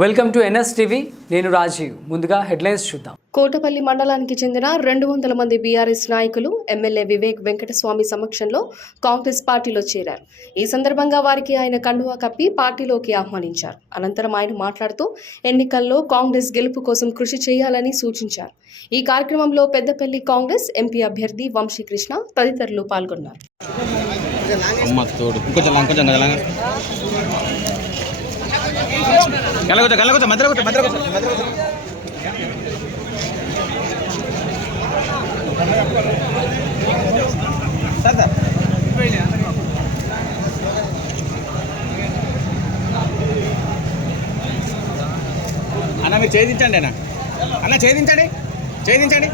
Welcome to NS TV. నేను రాజీవ్. ముందుగా headlines చూద్దాం. కోటపల్లి మండలానికి చెందిన రెండు వందల మంది బీఆర్ఎస్ నాయకులు ఎమ్మెల్యే వివేక్ వెంకటస్వామి సమక్షంలో కాంగ్రెస్ పార్టీలో చేరారు. ఈ సందర్భంగా వారికి ఆయన కండువా కప్పి పార్టీలోకి ఆహ్వానించారు. అనంతరం ఆయన మాట్లాడుతూ ఎన్నికల్లో కాంగ్రెస్ గెలుపు కోసం కృషి చేయాలని సూచించారు. ఈ కార్యక్రమంలో పెద్దపల్లి కాంగ్రెస్ ఎంపీ అభ్యర్థి వంశీకృష్ణ తదితరులు పాల్గొన్నారు. కలగొచ్చు కలగొచ్చా మధ్యలో కొట్టా మధ్యలో కొట్టా అన్న మీరు ఛేదించండి అన్న. అన్న ఛేదించండి. ఛేదించండి.